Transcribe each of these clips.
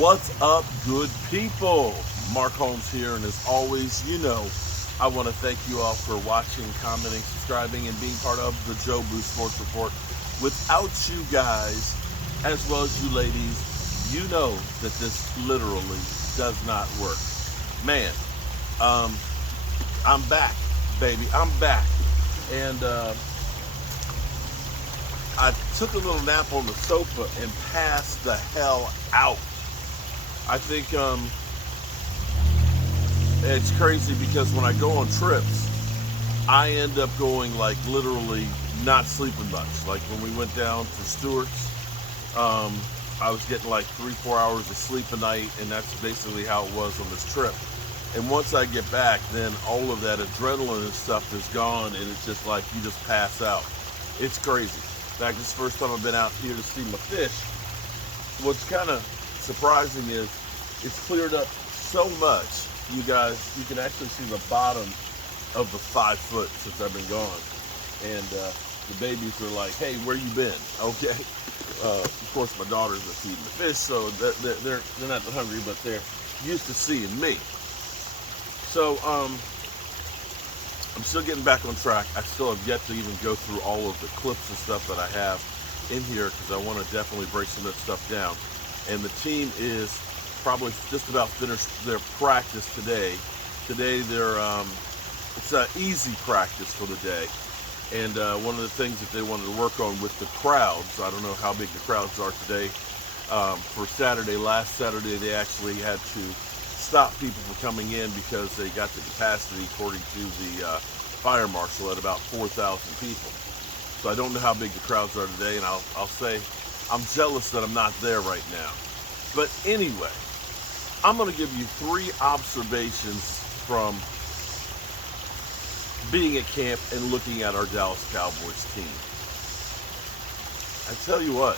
What's up, good people? Mark Holmes here, and as always, I want to thank you all for watching, commenting, subscribing, and being part of the Joe Boo Sports Report. Without you guys, as well as you ladies, you know that this literally does not work. Man, I'm back, baby. I'm back. And I took a little nap on the sofa and passed the hell out. I think it's crazy because when I go on trips, I end up going like literally not sleeping much. Like when we went down to Stewart's, I was getting like 3-4 hours of sleep a night, and that's basically how it was on this trip. And once I get back, then all of that adrenaline and stuff is gone, and it's just like you just pass out. It's crazy. In fact, this is the first time I've been out here to see my fish. What's kind of surprising is it's cleared up so much. You guys, you can actually see the bottom of the 5 foot since I've been gone. And the babies are like, hey, where you been? Okay. Of course, my daughters are feeding the fish, so they're not hungry, but they're used to seeing me. So I'm still getting back on track. I still have yet to even go through all of the clips and stuff that I have in here because I want to definitely break some of that stuff down. And the team is probably just about finished their practice today. Today it's an easy practice for the day. And one of the things that they wanted to work on with the crowds, I don't know how big the crowds are today. For Saturday, last Saturday, they actually had to stop people from coming in because they got the capacity, according to the fire marshal, at about 4,000 people. So I don't know how big the crowds are today, and I'll say I'm jealous that I'm not there right now. But anyway, I'm going to give you 3 observations from being at camp and looking at our Dallas Cowboys team. I tell you what,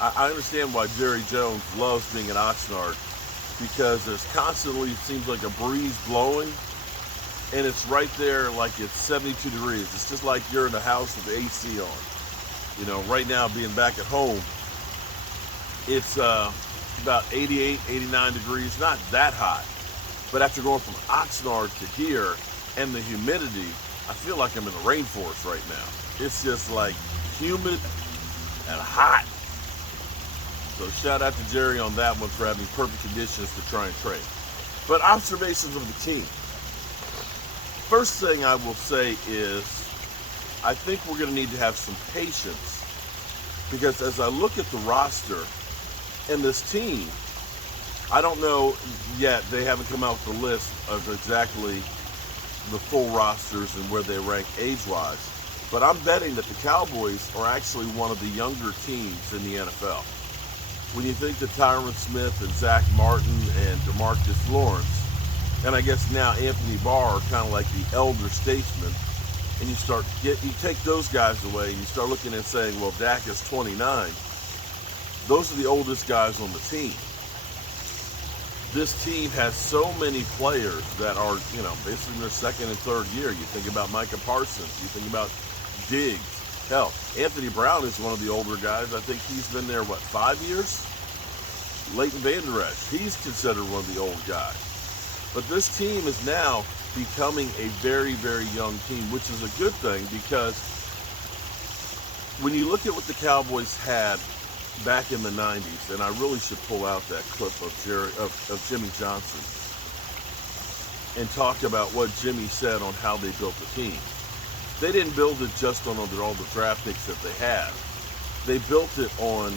I understand why Jerry Jones loves being in Oxnard, because there's constantly, it seems like, a breeze blowing, and it's right there like it's 72 degrees. It's just like you're in a house with the AC on. You know, right now being back at home, it's about 88, 89 degrees, not that hot. But after going from Oxnard to here and the humidity, I feel like I'm in the rainforest right now. It's just like humid and hot. So shout out to Jerry on that one for having perfect conditions to try and train. But observations of the team. First thing I will say is I think we're going to need to have some patience, because as I look at the roster and this team, I don't know yet. They haven't come out with the list of exactly the full rosters and where they rank age-wise. But I'm betting that the Cowboys are actually one of the younger teams in the NFL. When you think that Tyron Smith and Zach Martin and DeMarcus Lawrence, and I guess now Anthony Barr are kind of like the elder statesmen, and you take those guys away and you start looking and saying, well, Dak is 29. Those are the oldest guys on the team. This team has so many players that are, basically in their second and third year. You think about Micah Parsons. You think about Diggs. Hell, Anthony Brown is one of the older guys. I think he's been there, 5 years? Leighton Vander Esch, he's considered one of the old guys. But this team is now becoming a very, very young team, which is a good thing, because when you look at what the Cowboys had back in the 90s, and I really should pull out that clip of Jimmy Johnson and talk about what Jimmy said on how they built the team. They didn't build it just on all the draft picks that they had. They built it on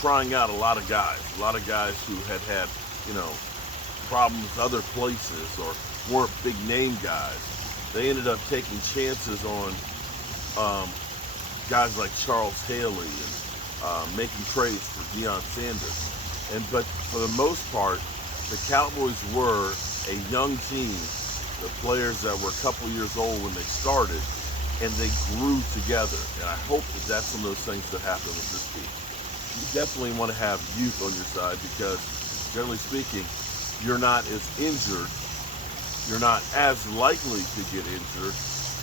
trying out a lot of guys who had problems other places or weren't big name guys. They ended up taking chances on guys like Charles Haley and making trades for Deion Sanders. But for the most part, the Cowboys were a young team, the players that were a couple years old when they started, and they grew together. And I hope that that's one of those things that happen with this team. You definitely want to have youth on your side, because generally speaking, you're not as injured, you're not as likely to get injured,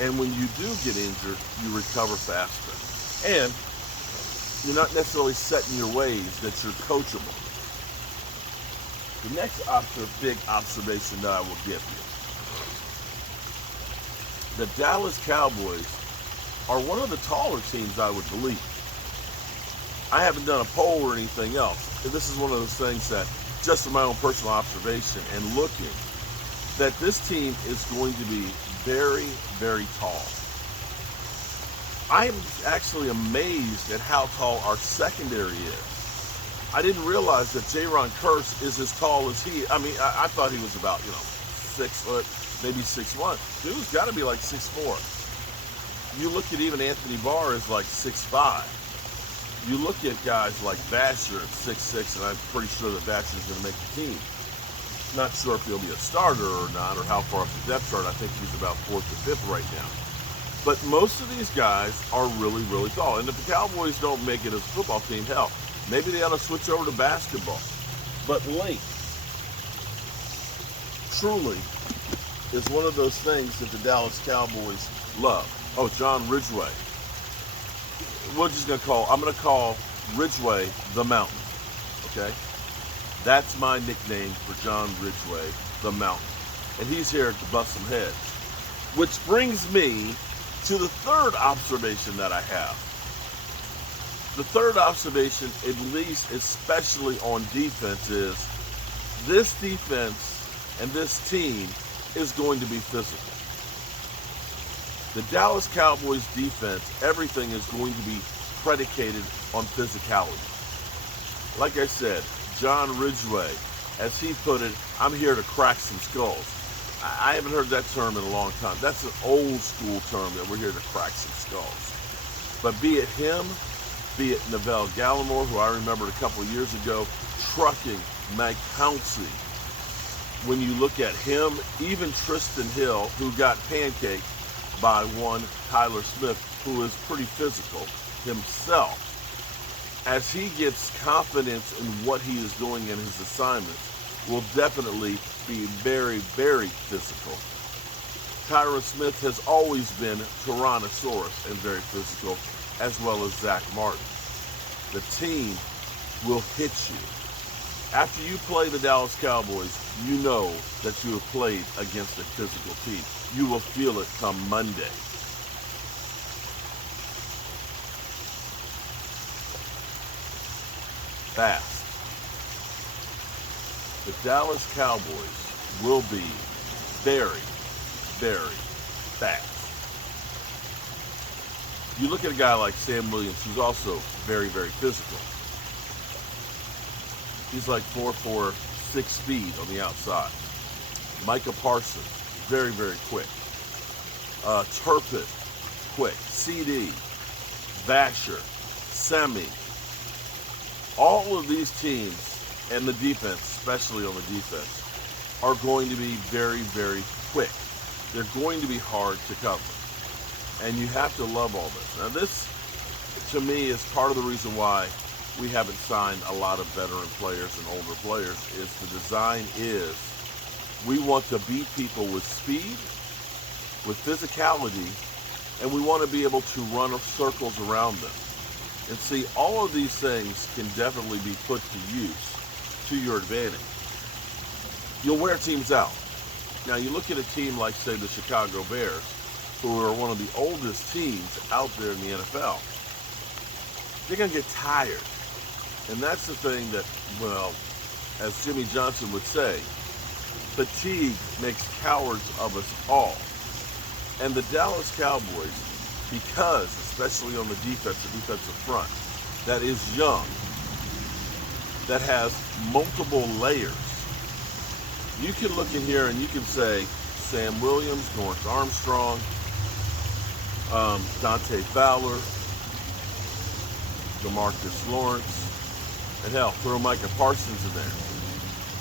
and when you do get injured, you recover faster. And you're not necessarily set in your ways that you're coachable. The next big observation that I will give you. The Dallas Cowboys are one of the taller teams, I would believe. I haven't done a poll or anything else. This is one of those things that, just from my own personal observation and looking, that this team is going to be very, very tall. I am actually amazed at how tall our secondary is. I didn't realize that Jaron Kearse is as tall as he. I mean, I thought he was about 6 foot, maybe 6'1". Dude's got to be like 6'4". You look at even Anthony Barr is like 6'5". You look at guys like Basher at 6'6", and I'm pretty sure that Basher's going to make the team. Not sure if he'll be a starter or not, or how far up the depth chart. I think he's about 4th or 5th right now. But most of these guys are really, really tall. And if the Cowboys don't make it as a football team, hell, maybe they ought to switch over to basketball. But length, truly, is one of those things that the Dallas Cowboys love. Oh, John Ridgeway. I'm going to call Ridgeway the Mountain, okay? That's my nickname for John Ridgeway, the Mountain. And he's here to bust some heads. Which brings me to the third observation that I have. The third observation, at least especially on defense, is this defense and this team is going to be physical. The Dallas Cowboys defense, everything is going to be predicated on physicality. Like I said, John Ridgeway, as he put it, I'm here to crack some skulls. I haven't heard that term in a long time. That's an old school term, that we're here to crack some skulls. But be it him, be it Neville Gallimore, who I remembered a couple of years ago, trucking Mike Pouncey. When you look at him, even Tristan Hill, who got pancaked by one Tyler Smith, who is pretty physical himself, as he gets confidence in what he is doing in his assignments, will definitely be very, very physical. Tyron Smith has always been Tyrannosaurus and very physical, as well as Zach Martin. The team will hit you. After you play the Dallas Cowboys, you know that you have played against a physical team. You will feel it come Monday. Fast. The Dallas Cowboys will be very, very fast. You look at a guy like Sam Williams, who's also very, very physical. He's like 4'4", 6 speed on the outside. Micah Parsons, very, very quick. Turpin, quick. CD, Vasher, Semi. All of these teams, and the defense, especially on the defense, are going to be very, very quick. They're going to be hard to cover. And you have to love all this. Now this, to me, is part of the reason why we haven't signed a lot of veteran players and older players, is the design is we want to beat people with speed, with physicality, and we want to be able to run circles around them. And see, all of these things can definitely be put to use to your advantage. You'll wear teams out. Now you look at a team like, say, the Chicago Bears, who are one of the oldest teams out there in the NFL. They're going to get tired. And that's the thing that, well, as Jimmy Johnson would say, fatigue makes cowards of us all. And the Dallas Cowboys, because, especially on the defensive front, that is young, that has multiple layers. You can look in here and you can say Sam Williams, North Armstrong, Dante Fowler, DeMarcus Lawrence, and hell, throw Micah Parsons in there.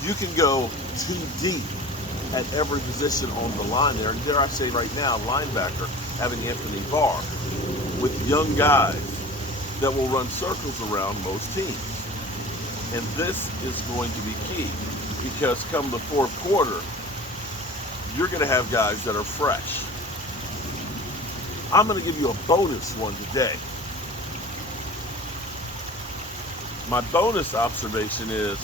You can go too deep at every position on the line there. And dare I say right now, linebacker, having Anthony Barr, with young guys that will run circles around most teams. And this is going to be key, because come the fourth quarter, you're going to have guys that are fresh. I'm going to give you a bonus one today. My bonus observation is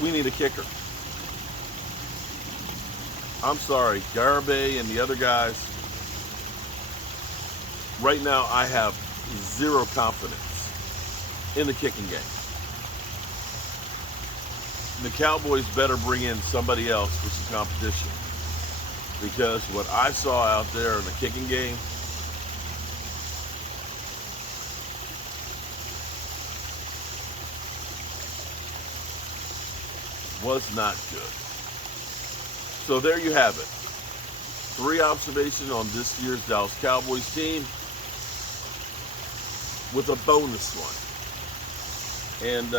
we need a kicker. I'm sorry, Garibay and the other guys. Right now, I have zero confidence in the kicking game. The Cowboys better bring in somebody else for some competition, because what I saw out there in the kicking game was not good. So there you have it. 3 observations on this year's Dallas Cowboys team with a bonus one. And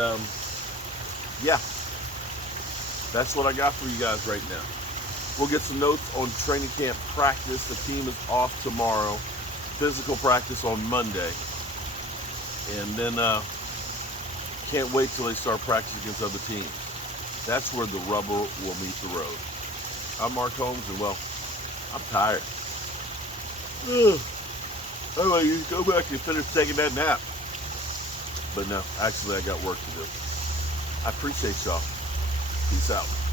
yeah, that's what I got for you guys right now. We'll get some notes on training camp practice. The team is off tomorrow. Physical practice on Monday. And then can't wait till they start practicing against other teams. That's where the rubber will meet the road. I'm Mark Holmes, and well, I'm tired. I'm like, you go back and finish taking that nap. But no, actually I got work to do. I appreciate y'all. Peace out.